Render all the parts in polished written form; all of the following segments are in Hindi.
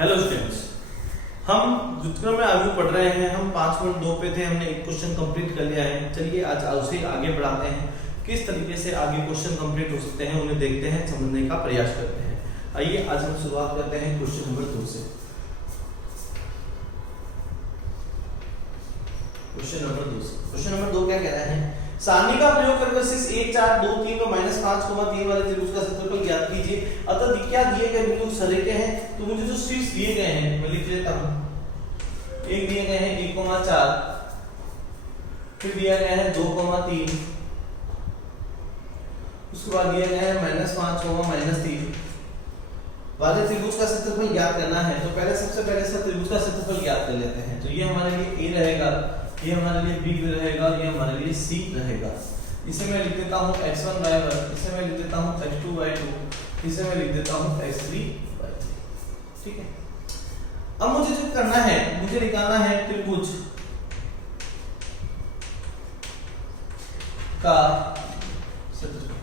हेलो स्टूडेंट्स, हम व्युत्क्रम में आगे पढ़ रहे हैं। हम 5.2 पे थे, हमने एक क्वेश्चन कंप्लीट कर लिया है। चलिए आज उसे आगे बढ़ाते हैं। किस तरीके से आगे क्वेश्चन कंप्लीट हो सकते हैं उन्हें देखते हैं, समझने का प्रयास करते हैं। आइए आज हम शुरुआत करते हैं क्वेश्चन नंबर 2 से। क्वेश्चन नंबर 2 क्या कह रहा है? सारणी का प्रयोग करके शीर्ष 1 4 2 3 और -5, 3 वाले त्रिभुज का क्षेत्रफल ज्ञात कीजिए। अतः क्या दिए गए बिंदु सरेखे हैं, तो मुझे जो शीर्ष दिए गए हैं मैं लिख लेता हूं। एक दिए गए हैं 1,4, फिर दिया गया है 2,3, उसके बाद दिया गया है -5, -3 वाले त्रिभुज का क्षेत्रफल ज्ञात करना है। तो सबसे पहले इसका त्रिभुज का क्षेत्रफल ज्ञात कर लेते हैं। तो ये हमारे लिए A रहेगा, ये हमारे लिए B रहेगा, ये हमारे लिए C रहेगा। इसे मैं लिख देता हूं x1 y1, इसे मैं लिख देता हूं x2 y2, इसे मैं लिख देता हूं x3 y3। ठीक है, अब मुझे जो करना है, मुझे निकालना है त्रिभुज का क्षेत्रफल।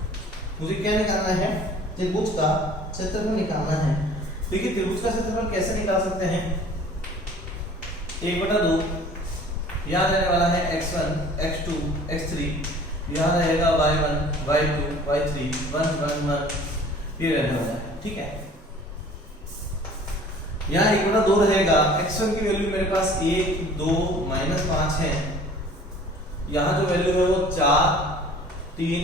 मुझे क्या निकालना है? त्रिभुज का क्षेत्रफल निकालना है। देखिए त्रिभुज का क्षेत्रफल कैसे निकाल सकते हैं? 1/2 याद रहने वाला है x1 x2 x3, याद रहेगा y1 y2 y3 1 1 1, ये रहने वाला है। ठीक है, यहाँ 1/2 रहेगा। x1 की वैल्यू मेरे पास 1 2 -5 है। यहाँ जो वैल्यू है वो 4 3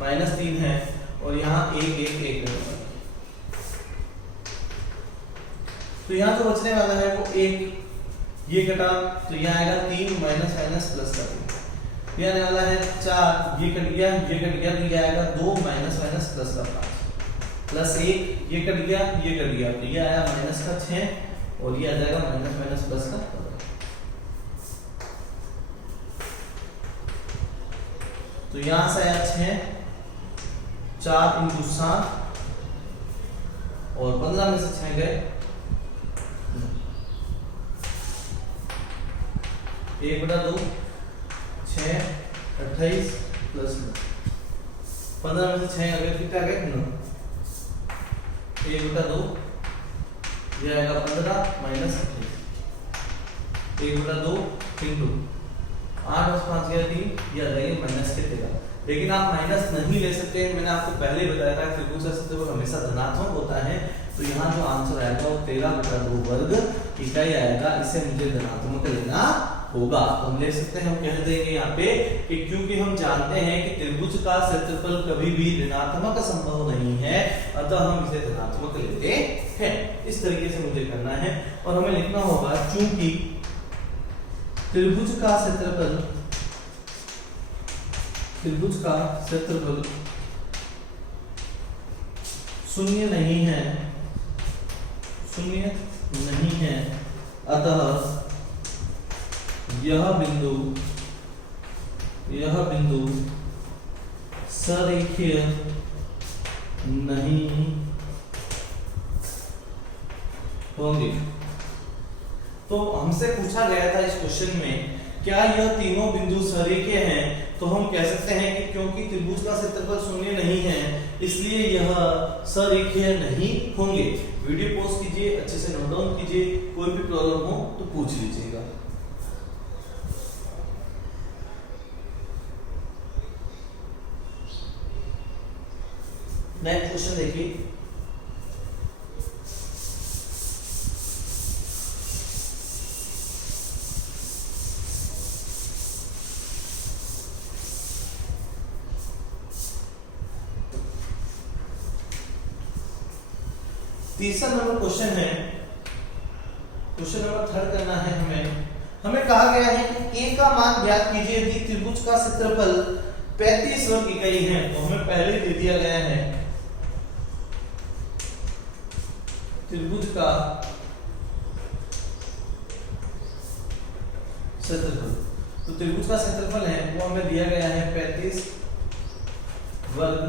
-3 है, और यहाँ 1 1 1 रहेगा। तो यहाँ जो बचने वाला है वो 1, ये कटा तो यहाँ आएगा 3 माइनस प्लस का 3, ये आने वाला है 4, ये कट गया तो ये आएगा 2 माइनस प्लस का 5 प्लस 1, ये कट गया तो ये आया माइनस का 6, और ये आ जाएगा माइनस प्लस का 15। तो यहां से आया 6, 4 × 7, और 15 में से 6 गए 1/2 6 28 प्लस 15 में से 6 अगर कितना गए 9, 1/2 ये आएगा 15 -28, 1/2 × 8 + 5 गया 3, ये आ जाएगा -13। लेकिन आप माइनस नहीं ले सकते। मैंने आपको पहले ही बताया था त्रिभुज का क्षेत्रफल हमेशा धनात्मक होता है। तो यहाँ जो आंसर आएगा वो 13/2 वर्ग इकाई आएगा। इसे मुझे धनात्मक लेना होगा। तो हम ले सकते हैं, हम कह देंगे यहाँ पे कि क्योंकि हम जानते हैं कि त्रिभुज का क्षेत्रफल कभी भी ऋणात्मक संभव नहीं है, अतः हम इसे धनात्मक लेते हैं। इस तरीके से मुझे करना है, और हमें लिखना होगा चूंकि त्रिभुज का क्षेत्रफल शून्य नहीं है, अतः यह बिंदु सरेखीय नहीं होंगे। तो हमसे पूछा गया था इस क्वेश्चन में, क्या यह तीनों बिंदु सरेखीय हैं? तो हम कह सकते हैं कि क्योंकि त्रिभुज का क्षेत्रफल शून्य नहीं है, इसलिए यह सरेखीय नहीं होंगे। वीडियो पॉज कीजिए, अच्छे से नोट डाउन कीजिए, कोई भी प्रॉब्लम हो तो पूछ लीजिएगा। नेक्स्ट क्वेश्चन देखिए। तीसरा नंबर क्वेश्चन है, क्वेश्चन नंबर 3 करना है हमें कहा गया है कि a का मान ज्ञात कीजिए यदि त्रिभुज का क्षेत्रफल 35 वर्ग इकाई है। तो हमें पहले ही दे दिया गया है त्रिभुज का क्षेत्रफल। तो त्रिभुज का क्षेत्रफल है वो हमें दिया गया है 35 वर्ग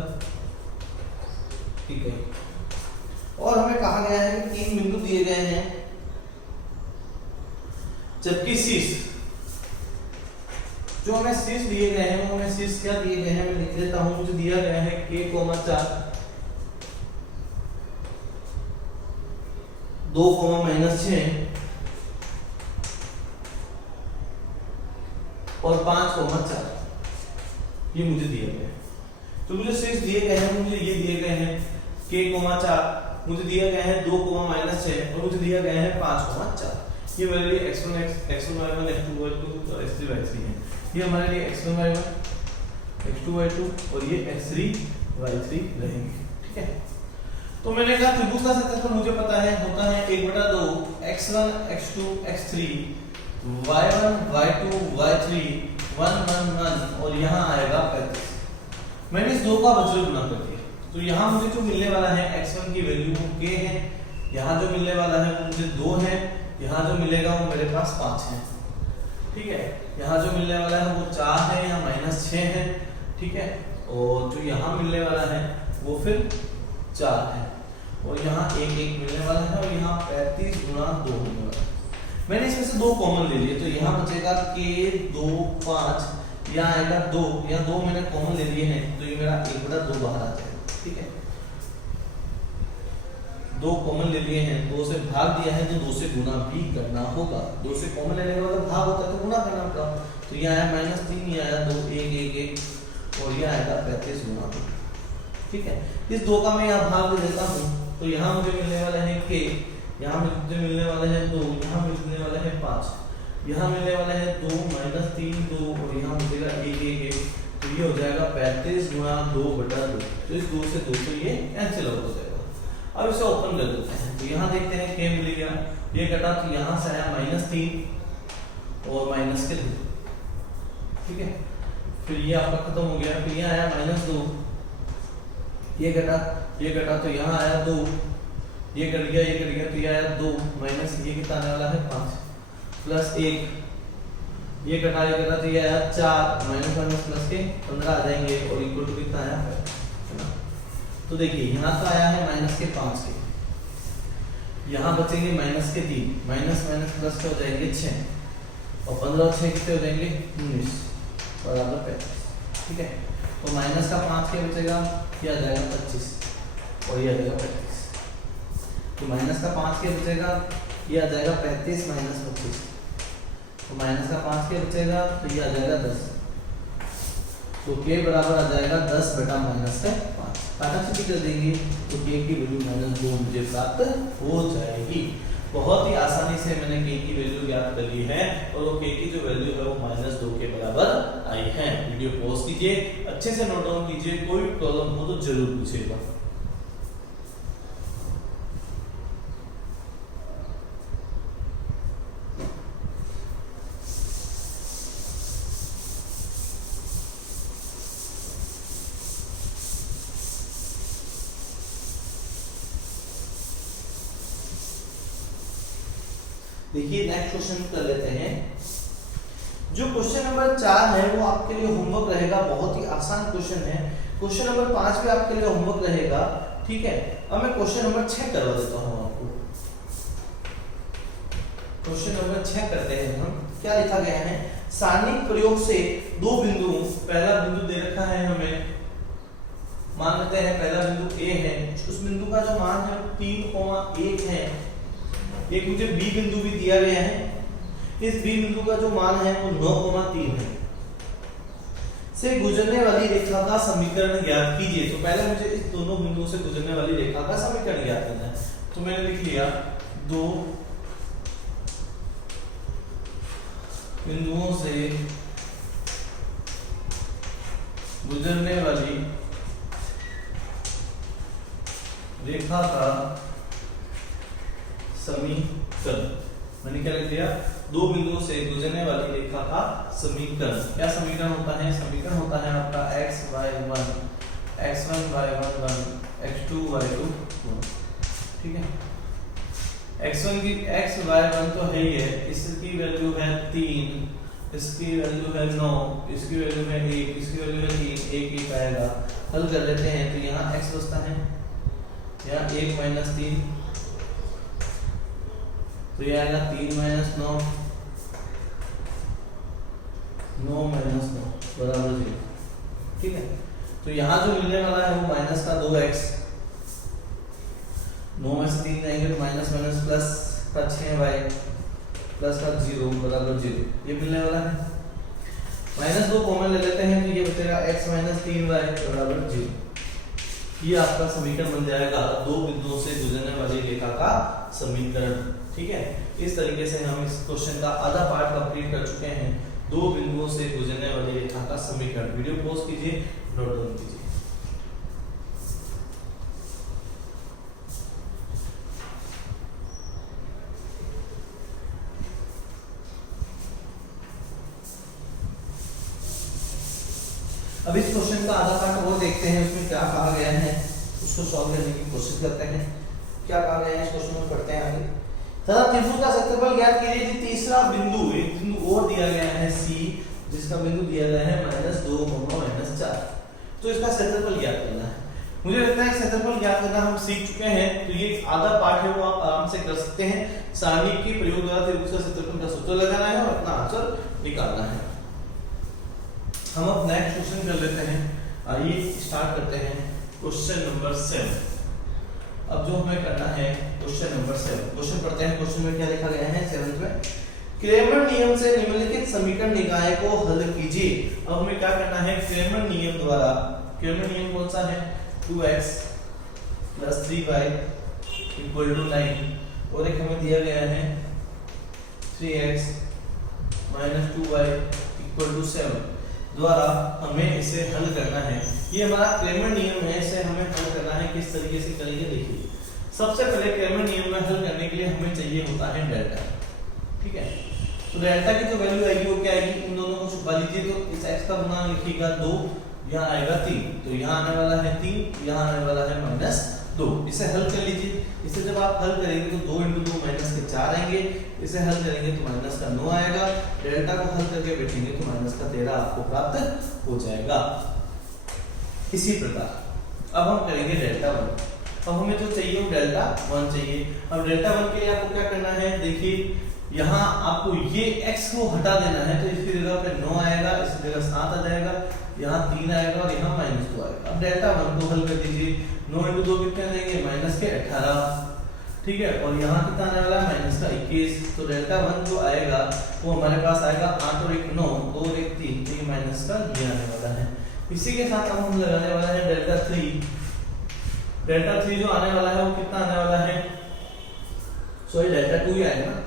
इकाई, और हमें कहा गया है कि 3 बिंदु दिए गए हैं, जबकि शीर्ष जो हमें शीर्ष दिए गए हैं वो हमें शीर्ष क्या दिए गए हैं मैं लिख देता हूं। मुझे दिया गया है k, 4 2 माइनस 6 और 5 4 ये मुझे दिए गए हैं। तो मुझे शेष दिए गए हैं, मुझे ये दिए गए हैं k 4, मुझे दिए गए हैं 2 माइनस 6 और मुझे दिया गया है 5 4। ये मेरे लिए x1 y1 x2 y2 और x3 y3 है। ये हमारे लिए x1 y1 x2 y2 और ये x3 y3 रहेंगे। ठीक है, तो मैंने कहा त्रिभुज का क्षेत्रफल मुझे पता है होता है 1/2 x1 x2 x3 y1 y2 y3 1 1 1 और यहाँ आएगा 35। मैंने इस 2 का वज्र गुना कर दिया, तो यहाँ मुझे जो मिलने वाला है x1 की वैल्यू k है, यहाँ जो मिलने वाला है वो मुझे 2 है, यहाँ जो मिलेगा वो मेरे पास 5 है। ठीक है, यहाँ जो मिलने वाला है वो 4 है, यहाँ -6 है। ठीक है, और जो यहाँ मिलने वाला है वो फिर 4 है और यहाँ 1 1 मिलने वाला है और यहाँ 35 गुना 2 होने वाला है। मैंने इसमें से 2 कॉमन ले लिए, तो यहाँ बचेगा k 2 5, यहाँ आएगा 2, यहाँ 2 मैंने कॉमन ले लिए हैं, तो ये मेरा 1/2 बाहर आ जाएगा। ठीक है, 2 कॉमन ले लिए हैं, 2 से भाग दिया है तो 2 से गुना भी करना होगा। 2 से कॉमन लेने के बाद भाग होता है तो गुना करना होगा। तो ये आया -3, ये आया 2 1 1 1 और ये आएगा 35 गुना 2। ठीक है, इस 2 का मैं यहाँ भाग दे देता हूँ, तो यहाँ मुझे मिलने वाला है k, यहाँ मुझे मिलने वाला है 2, यहाँ मिलने वाला है 5, यहाँ मिलने वाला है 2 -3 2 और यहाँ मिलेगा 1 1 1, तो ये हो जाएगा 35 गुना 2/2। तो इस 2 से 2 तो ये कैंसिल आउट हो जाएगा। अब इसे ओपन कर देते हैं, तो यहाँ देखते हैं k मिल गया, ये कटा तो यहाँ से आया -3 और -2। ठीक है, फिर ये आपका खत्म हो गया, फिर ये आया -2, ये कटा तो यहाँ आया 2, ये कट गया तो ये आया 2 माइनस ये कितना आने वाला है 5 प्लस 1, ये कटा तो ये आया 4 माइनस माइनस प्लस के 15 आ जाएंगे और इक्वल टू कितना आया है ना। तो देखिए यहाँ तो आया है -5 के, यहाँ बचेंगे -3, माइनस माइनस प्लस के हो जाएंगे 6 और 15 और 6 कितने हो जाएंगे 19 बराबर 35। ठीक है, तो -5 क्या बचेगा, ये आ जाएगा 25 और ये आ जाएगा 35। तो -5 क्या बचेगा, ये आ जाएगा 35 माइनस 25, तो -5 क्या बचेगा, तो ये आ जाएगा 10। तो k बराबर आ जाएगा 10 बटा -5, काटाछटी कर देंगे तो k की वैल्यू -2 मुझे प्राप्त हो जाएगी। बहुत ही आसानी से मैंने k की वैल्यू ज्ञात कर ली है और वो k की जो वैल्यू है वो -2 के बराबर आई है। वीडियो पॉज कीजिए, अच्छे से नोट डाउन कीजिए, कोई भी प्रॉब्लम हो तो जरूर पूछिएगा। देखिए नेक्स्ट क्वेश्चन कर लेते हैं। जो क्वेश्चन नंबर 4 है वो आपके लिए होमवर्क रहेगा, बहुत ही आसान क्वेश्चन है। क्वेश्चन नंबर 5 पे आपके लिए होमवर्क रहेगा। ठीक है, अब मैं क्वेश्चन नंबर 6 करवा देता हूं आपको। क्वेश्चन नंबर 6 करते हैं हम। क्या लिखा गया है, सारणिक प्रयोग से दो बिंदुओं, पहला बिंदु दे रखा है हमें, मान लेते हैं पहला बिंदु A है, उस बिंदु का जो मान है 3,1 है। एक मुझे B बिंदु भी दिया गया है, इस B बिंदु का जो मान है वो 9,3 है। से गुजरने वाली रेखा का समीकरण ज्ञात कीजिए। तो पहले मुझे इस दोनों बिंदुओं से गुजरने वाली रेखा का समीकरण ज्ञात करना है। तो मैंने लिख लिया, दो बिंदुओं से गुजरने वाली रेखा का समीकरण। मैंने क्या लिख दिया, दो बिंदुओं से गुजरने वाली रेखा का समीकरण। क्या समीकरण होता है, समीकरण होता है आपका x1 y1 1 x2 y2 1। ठीक है, x1 की x y1 तो है ही है, इसकी वैल्यू है 3, इसकी वैल्यू है 9, इसकी वैल्यू है 1, इसकी वैल्यू है 3, 1 1 आएगा। हल कर लेते हैं तो यहाँ x बचता है, यहाँ 1 - 3, तो ये आएगा 3 - 9, 9 - 9 बराबर 0। ठीक है, तो यहाँ जो मिलने वाला है वो माइनस का 2x, 9 में से 3 जाएंगे तो माइनस माइनस प्लस का 6y प्लस का 0 बराबर 0, ये मिलने वाला है। माइनस 2 कॉमन ले लेते हैं तो ये बचेगा x माइनस 3y बराबर 0। ये आपका समीकरण बन जाएगा दो बिंदुओं से गुजरने वाली रेखा का समीकरण। ठीक है, इस तरीके से हम इस क्वेश्चन का आधा पार्ट कंप्लीट कर चुके हैं, दो बिंदुओं से गुजरने वाली रेखा का समीकरण। वीडियो पॉज कीजिए, नोट डाउन कीजिए। अब इस क्वेश्चन का आधा पार्ट और देखते हैं, उसमें क्या कहा गया है, उसको सॉल्व करने की कोशिश करते हैं। क्या कहा गया है इस क्वेश्चन में, पढ़ते हैं आगे। तथा त्रिभुज का क्षेत्रफल ज्ञात कीजिए। तीसरा बिंदु, एक बिंदु और दिया गया है C, जिसका बिंदु दिया गया है -2, -4। तो इसका क्षेत्रफल ज्ञात करना है। मुझे लगता है क्षेत्रफल ज्ञात करना हम सीख चुके हैं, तो ये आधा पार्ट है वो आप आराम से कर सकते हैं। सारणी के प्रयोग द्वारा त्रिभुज का क्षेत्रफल का सूत्र लगाना है और अपना आंसर निकालना है। हम अब नेक्स्ट क्वेश्चन कर लेते हैं। आइए स्टार्ट करते हैं क्वेश्चन नंबर 7। अब जो हमें करना है क्वेश्चन नंबर 7, क्वेश्चन पढ़ते हैं। क्वेश्चन में क्या लिखा गया है 7th में, क्रेमर नियम से निम्नलिखित समीकरण निकाय को हल कीजिए। अब हमें क्या करना है, क्रेमर नियम द्वारा, क्रेमर नियम कौन सा है, 2x + 3y = 9, और एक हमें दिया गया है 3x - 2y = 7 द्वारा हमें इसे हल करना है। ये हमारा क्रेमर नियम है, इसे हमें हल करना है। किस तरीके से करेंगे देखिए। सबसे पहले क्रेमर नियम में हल करने के लिए हमें चाहिए होता है डेल्टा। ठीक है, तो डेल्टा की जो वैल्यू आएगी वो क्या आएगी, इन दोनों को छुपा लीजिए। तो इस x का गुणा लिखिएगा 2, यहाँ आएगा 3, तो यहाँ आने वाला है 3, यहाँ आने वाला है -2। इसे हल कर लीजिए। इसे जब आप हल करेंगे तो 2 × 2 -4 आएंगे। इसे हल करेंगे तो -9 आएगा। डेल्टा को हल करके बैठेंगे तो -13 आपको प्राप्त हो जाएगा। इसी प्रकार अब हम करेंगे डेल्टा 1। अब हमें जो चाहिए वो डेल्टा 1 चाहिए। अब डेल्टा 1 के लिए आपको क्या करना है, देखिए यहाँ आपको ये x को हटा देना है, तो इसकी जगह पे 9 आएगा, इस जगह 7 आ जाएगा, यहाँ 3 आएगा और यहाँ -2 आएगा। अब डेल्टा 1 को हल कर दीजिए। 9 × 2 कितने देंगे, -18। ठीक है, और यहाँ कितना आने वाला है, -21। तो डेल्टा 1 जो आएगा वो हमारे पास आएगा 8 और 1 9, 2 और 1 3, तो ये माइनस का ये आने वाला है। इसी के साथ अब हम लगाने वाला है डेल्टा 3। डेल्टा 3 जो आने वाला है वो कितना आने वाला है, सॉरी डेल्टा 2 ही आएगा ना।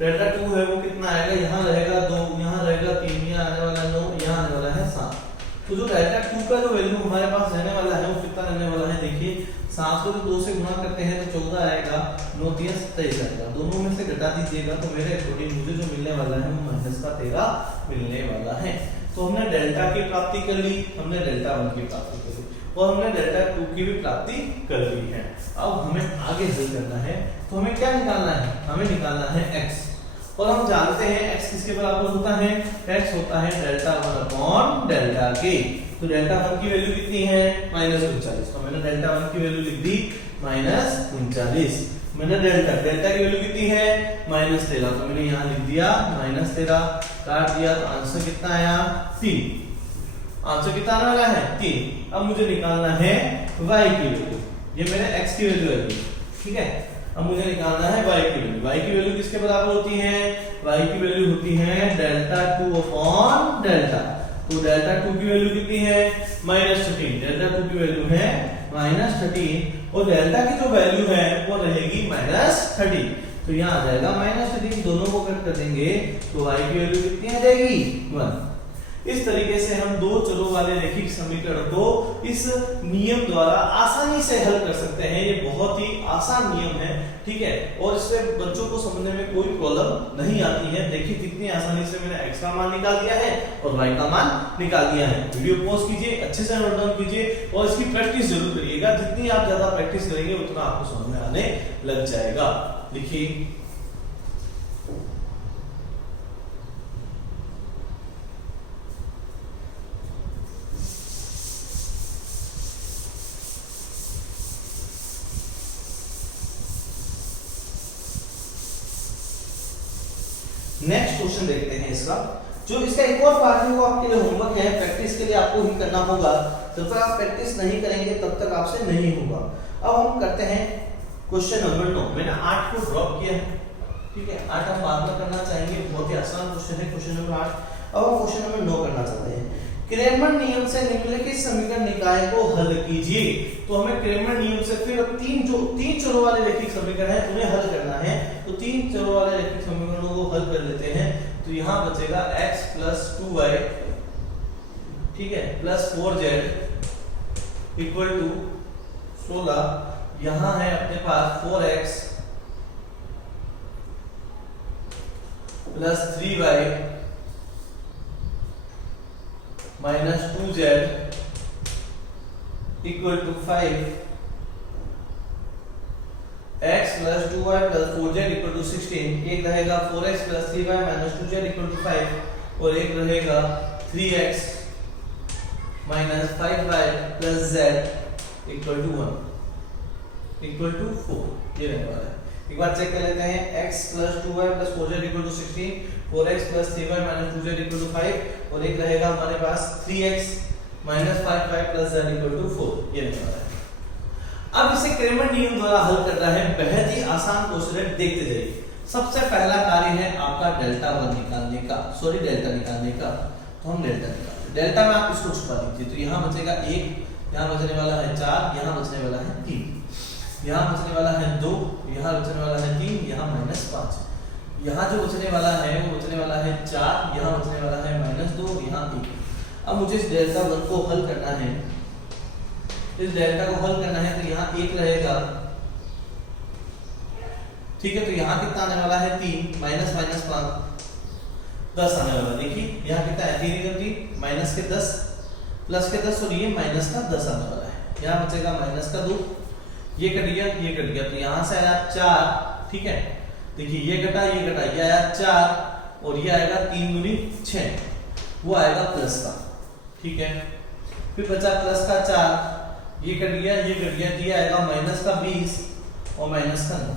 डेल्टा 2 है वो कितना आएगा, यहाँ रहेगा 2, यहाँ रहेगा 3, यहाँ आने वाला है 9, यहाँ आने वाला है 7। तो जो डेल्टा 2 का जो वैल्यू हमारे पास रहने वाला है वो कितना रहने वाला है, देखिए 7 को 2 से गुणा करते हैं तो 14 आएगा, 9 × 3 = 27 आएगा। दोनों में से घटा दीजिएगा तो मेरे अकॉर्डिंग मुझे जो मिलने वाला है वो -13 मिलने वाला है। तो हमने डेल्टा की प्राप्ति कर ली, हमने डेल्टा 1 की प्राप्ति कर ली और हमने डेल्टा 2 की भी प्राप्ति कर ली है। अब हमें आगे हल करना है, तो हमें क्या निकालना है, हमें निकालना है x। और हम जानते हैं x किसके बराबर होता है, x होता है डेल्टा 1 डेल्टा k। तो डेल्टा 1 की वैल्यू कितनी है, -39। तो मैंने डेल्टा 1 की वैल्यू लिख दी -39। मैंने डेल्टा की वैल्यू कितनी है, -13, तो मैंने यहाँ लिख दिया -13, काट दिया तो आंसर कितना आया, 3। आंसर कितना आने वाला है, 3। अब मुझे निकालना है y की वैल्यू, ये मेरे x की वैल्यू है। ठीक है, अब मुझे निकालना है y की वैल्यू। y की वैल्यू किसके बराबर होती है, y की वैल्यू होती है डेल्टा 2 डेल्टा। तो डेल्टा 2 की वैल्यू कितनी है, -13। डेल्टा 2 की वैल्यू है -13 और डेल्टा की जो वैल्यू है वो रहेगी -30। तो यहाँ आ जाएगा -30, दोनों को कट कर देंगे तो y की वैल्यू कितनी आ जाएगी, 1। इस तरीके से हम दो चरों वाले रैखिक समीकरण को इस नियम द्वारा आसानी से हल कर सकते हैं। ये बहुत ही आसान नियम है। ठीक है, और इससे बच्चों को समझने में कोई प्रॉब्लम नहीं आती है। देखिए कितनी आसानी से मैंने x का मान निकाल दिया है और y का मान निकाल दिया है। वीडियो पॉज कीजिए, अच्छे से नोट डाउन कीजिए और इसकी प्रैक्टिस जरूर करिएगा। जितनी आप ज्यादा प्रैक्टिस करेंगे उतना आपको समझ में आने लग जाएगा। लिखिए नेक्स्ट क्वेश्चन देखते हैं इसका। जो इसका एक और पार्ट है वो आपके लिए होमवर्क है, प्रैक्टिस के लिए आपको ही करना होगा। जब तक आप प्रैक्टिस नहीं करेंगे तब तक आपसे नहीं होगा। अब हम करते हैं क्वेश्चन नंबर 9, मैंने 8 को ड्रॉप किया है, ठीक है। 8 हम बाद में करना चाहेंगे, बहुत ही आसान क्वेश्चन है क्वेश्चन नंबर 8। अब हम क्वेश्चन नंबर 9 करना चाहते हैं। क्रेमर नियम से निम्नलिखित समीकरण निकाय को हल कीजिए। तो हमें क्रेमर नियम से फिर तीन चरों वाले रैखिक समीकरण है उन्हें हल करना है। तो तीन चरों वाले रैखिक समीकरणों को हल कर लेते हैं। तो यहाँ बचेगा x + 2y, ठीक है, प्लस 4z इक्वल टू 16। यहाँ है अपने पास 4x plus 3y minus 2z equal to 5। x plus 2y plus 4z equal to 16। एक रहेगा 4x plus 3y minus 2z equal to 5 और एक रहेगा 3x minus 5y plus z equal to 1 equal to 4। ये रहने वाला है। एक बार चेक कर लेते हैं। x plus 2y plus 4z equal to 16, 4x plus 3y minus 2z equal to 5 और एक रहेगा हमारे पास 3x minus 5y plus z equal to 4। ये रहने वाला है। अब इसे क्रेमर नियम द्वारा हल करना है। बेहद ही आसान क्वेश्चन है, देखते जाइए। सबसे पहला कार्य है आपका डेल्टा 1 निकालने का, सॉरी डेल्टा निकालने का। तो हम डेल्टा निकालते हैं। डेल्टा में आप इसको छुपा दीजिए। तो यहाँ बचेगा 1, यहाँ बचने वाला है 4, यहाँ बचने वाला है 3, यहाँ बचने वाला है 2, यहाँ बचने वाला है 3, यहाँ -5। यहाँ जो बचने वाला है वो बचने वाला है 4, यहाँ बचने वाला है -2, यहाँ 1। अब मुझे इस डेल्टा 1 को हल करना है। इस डेल्टा को हल करना है तो यहाँ 1 रहेगा, ठीक है। तो यहाँ कितना आने वाला है 3, माइनस 5 10 आने वाला है। देखिए यहाँ कितना है 3 × 3 माइनस के 10 प्लस के 10 और ये माइनस का 10 आने वाला है। यहाँ बचेगा माइनस का 2, ये कट गया, ये कट गया। तो यहाँ से आया 4, ठीक है। देखिए ये घटा, ये घटा, ये आया 4 और ये आएगा 3 × 6, वो आएगा प्लस का, ठीक है। फिर बचा प्लस का 4, ये कट गया, ये कट गया, ये आएगा माइनस का 20 और माइनस का 9।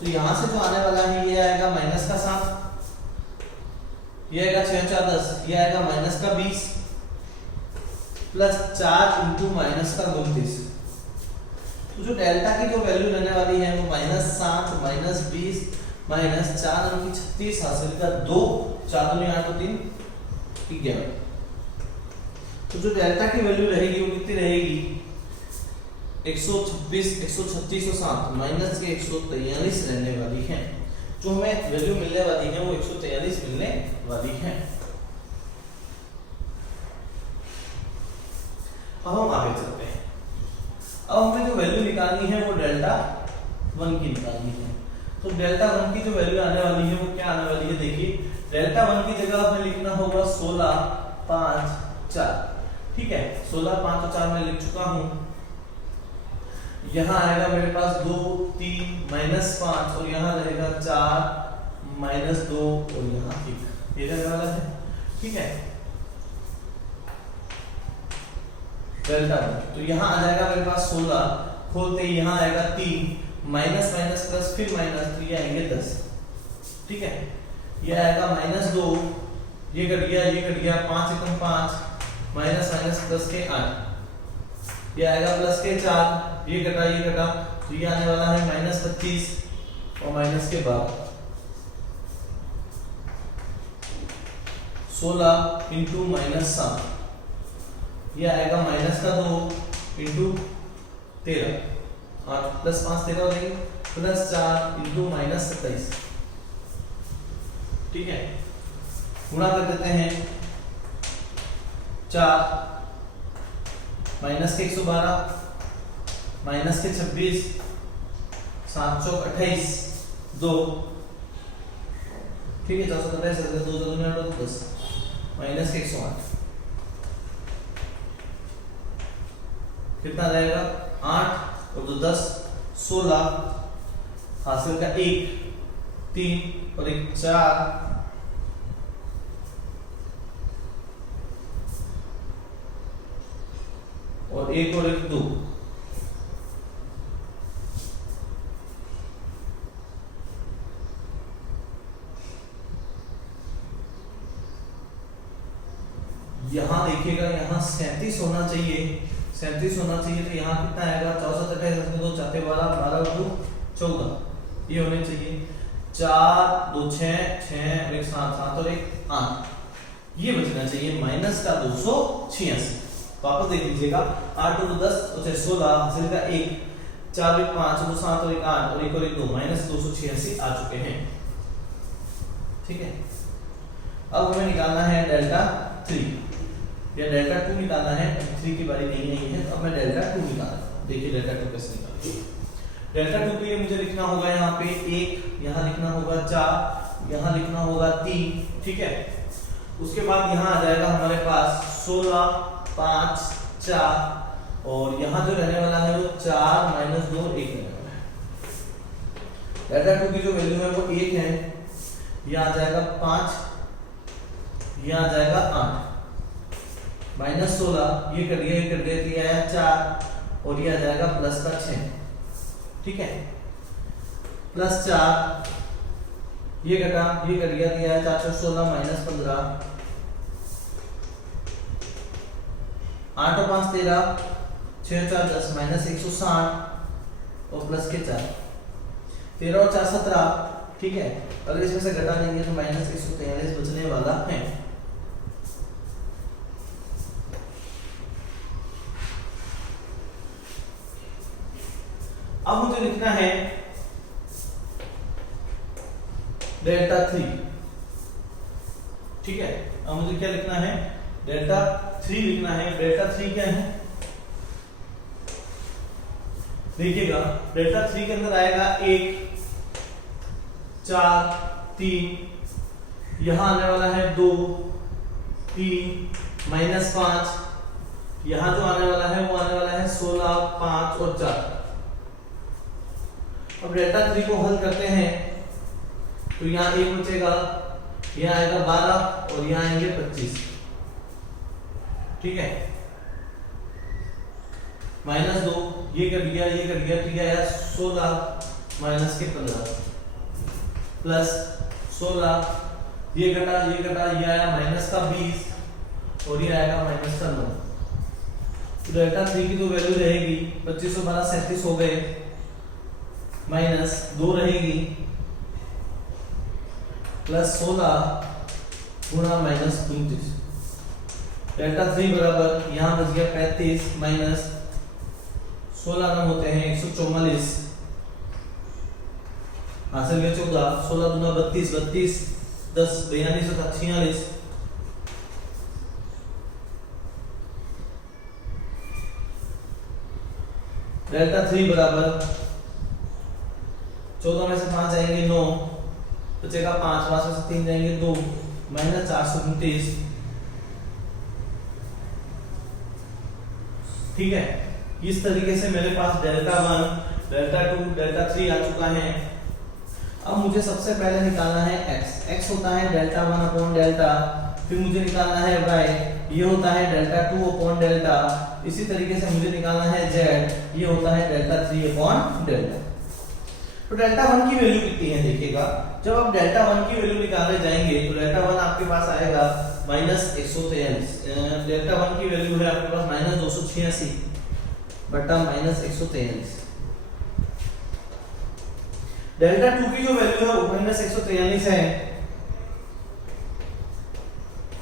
तो यहाँ से जो आने वाला है ये आएगा माइनस का 7, ये आएगा 6 × 4 10, ये आएगा माइनस का 20 प्लस 4 × माइनस का 29। तो जो डेल्टा की जो वैल्यू रहने वाली है वो -7 -20 -4 × 36 हासिल का 2, 4 × 8 तो 3 11। तो जो डेल्टा की वैल्यू रहेगी वो कितनी रहेगी 126 136 और 7 माइनस के 143 रहने वाली है। जो हमें वैल्यू मिलने वाली है वो 143 मिलने वाली है। अब हम आगे चलते हैं। अब हमें जो वैल्यू निकालनी है वो डेल्टा 1 की निकालनी है। तो डेल्टा 1 की जो वैल्यू आने वाली है वो क्या आने वाली है, देखिए डेल्टा 1 की जगह हमें लिखना होगा 16 5 4, ठीक है। 16 5 और 4 मैं लिख चुका हूं। यहाँ आएगा मेरे पास 2 3 -5 और यहाँ रहेगा 4 -2 और यहाँ 1, ये रहने वाला है, ठीक है। डेल्टा 1 तो यहाँ आ जाएगा मेरे पास 16, खोलते ही यहाँ आएगा 3 माइनस माइनस प्लस फिर माइनस, तो ये आएंगे 10, ठीक है। ये आएगा -2, ये कट गया, ये कट गया, 5 × 5 माइनस माइनस प्लस के 8, ये आएगा प्लस के 4, ये कटा, ये कटा, तो ये आने वाला है -25 और माइनस के 12। 16 × -7, ये आएगा माइनस का 2 × 13, 8 प्लस 5 13 हो जाएंगे, प्लस 4 × -27, ठीक है। गुणा कर देते हैं 4 माइनस के 112 माइनस के 26 7 × 28 2, ठीक है। 428 2 10 माइनस के 108 कितना जाएगा 8 और 2 10 16 हासिल का 1 3 और 1 4 और 1 और 1 2। यहाँ देखिएगा यहाँ 37 होना चाहिए, 37 होना चाहिए, तो यहाँ कितना आएगा 64 28 2 4 12 12 2 14, ये होने चाहिए 4 2 6 6 और 1 7 7 और 1 8, ये बचना चाहिए माइनस का 286। वापस देख लीजिएगा 8 2 10 और 16 हासिल का 1 4 1 5 2 7 और 1 8 और 1 और 1 2 माइनस 286 आ चुके हैं। ठीक है, अब हमें निकालना है डेल्टा 3 या डेल्टा 2 निकालना है। 3 की बारी नहीं आई है, तो अब मैं डेल्टा 2 निकाल रहा हूं। देखिए डेल्टा 2 कैसे निकालेंगे। डेल्टा 2 के लिए मुझे लिखना होगा यहाँ पे 1, यहाँ लिखना होगा 4, यहाँ लिखना होगा 3। ठीक है, उसके बाद यहाँ आ जाएगा हमारे पास 16 5 4 और यहाँ जो रहने वाला है वो 4 - 2 1 रहने वाला है। डेल्टा 2 की जो वैल्यू है वो 1 है, यह आ जाएगा 5, यह आ जाएगा 8 माइनस 16, ये कर दिया तो ये आया 4 और ये आ जाएगा प्लस का 6। ठीक है, प्लस 4, ये घटा ये कर दिया तो ये आया 4 16 माइनस 15, 8 और 5 13, 6 4 10 माइनस 160 और प्लस के 4, 13 और 4 17। ठीक है, अगर इसमें से घटा देंगे तो माइनस 143 बचने वाला है। अब मुझे लिखना है डेल्टा 3। ठीक है, अब मुझे क्या लिखना है, डेल्टा 3 लिखना है। डेल्टा 3 क्या है, देखिएगा डेल्टा 3 के अंदर आएगा 1 4 3, यहां आने वाला है 2 3 माइनस 5, यहां जो आने वाला है वो आने वाला है 16 5 और 4। अब डेल्टा 3 को हल करते हैं तो यहाँ 1 बचेगा, यहाँ आएगा 12 और यहाँ आएंगे 25। ठीक है, माइनस 2, ये कर दिया तो ये आया 16 माइनस के 15 प्लस 16, ये घटा ये आया माइनस का 20 और ये आएगा माइनस का 9। तो डेल्टा 3 की जो वैल्यू रहेगी 25 और 12 37 हो गए, माइनस 2 रहेगी प्लस 16 गुणा माइनस 29। डेल्टा 3 बराबर यहाँ बच गया 35 माइनस 16 नम होते हैं 144, हासिल में 14, 16 दूना 32 32 10 42 और 46। डेल्टा 3 बराबर 14 में से 5 जाएंगे 9, बचेगा 5 में से 3 जाएंगे 2 माइनस 429। ठीक है, इस तरीके से मेरे पास डेल्टा 1 डेल्टा 2 डेल्टा 3 आ चुका है। अब मुझे सबसे पहले निकालना है x होता है डेल्टा 1 अपॉन डेल्टा, फिर मुझे निकालना है y, ये होता है डेल्टा 2 अपॉन डेल्टा, इसी तरीके से मुझे निकालना है z, ये होता है डेल्टा 3 अपॉन डेल्टा। तो डेल्टा 1 की वैल्यू कितनी है देखिएगा, जब आप डेल्टा 1 की वैल्यू निकालने जाएंगे तो डेल्टा 1 आपके पास आएगा माइनस 143। डेल्टा 1 की वैल्यू है आपके पास माइनस 286 बटा माइनस 143। डेल्टा 2 की जो वैल्यू है वो माइनस 143 है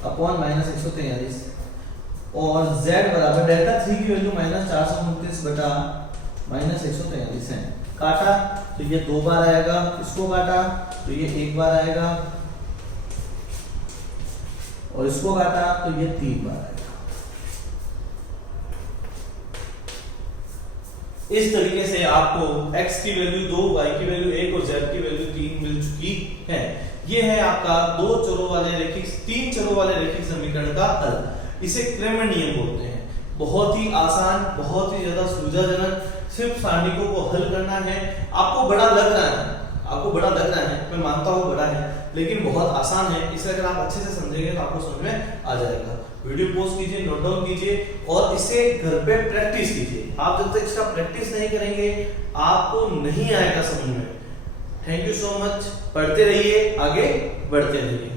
अपॉन माइनस 143 और z बराबर डेल्टा 3 की वैल्यू माइनस 429 बटा माइनस 143 है। काटा तो ये 2 बार आएगा, इसको काटा तो ये 1 बार आएगा और इसको काटा तो ये 3 बार आएगा। इस तरीके से आपको x की वैल्यू 2, y की वैल्यू 1 और z की वैल्यू 3 मिल चुकी है। ये है आपका 2 चरों वाले रैखिक 3 चरों वाले रैखिक समीकरण का हल। इसे क्रैमर नियम बोलते हैं। बहुत ही आसान, बहुत ही ज्यादा सुविधाजनक, सिर्फ सारणिकों को हल करना है। आपको बड़ा लग रहा है, मैं मानता हूँ बड़ा है, लेकिन बहुत आसान है। इसे अगर आप अच्छे से समझेंगे तो आपको समझ में आ जाएगा। वीडियो पॉज कीजिए, नोट डाउन कीजिए और इसे घर पे प्रैक्टिस कीजिए। आप जब तक इसका प्रैक्टिस नहीं करेंगे आपको नहीं आएगा समझ में। Thank you so much. पढ़ते रहिए, आगे बढ़ते रहिए।